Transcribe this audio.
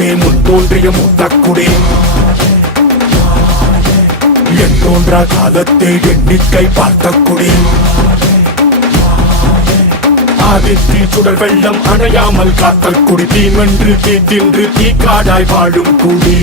முத்தே முன் தோன்றிய முத்தக்குடி என் தோன்றா காலத்தை எண்ணிக்கை பார்த்த குடி ஆதித்தி சுடர் வெள்ளம் அணையாமல் காத்த குடி தீ வென்று தீ தின்று தீ காடாய் வாழும் குடி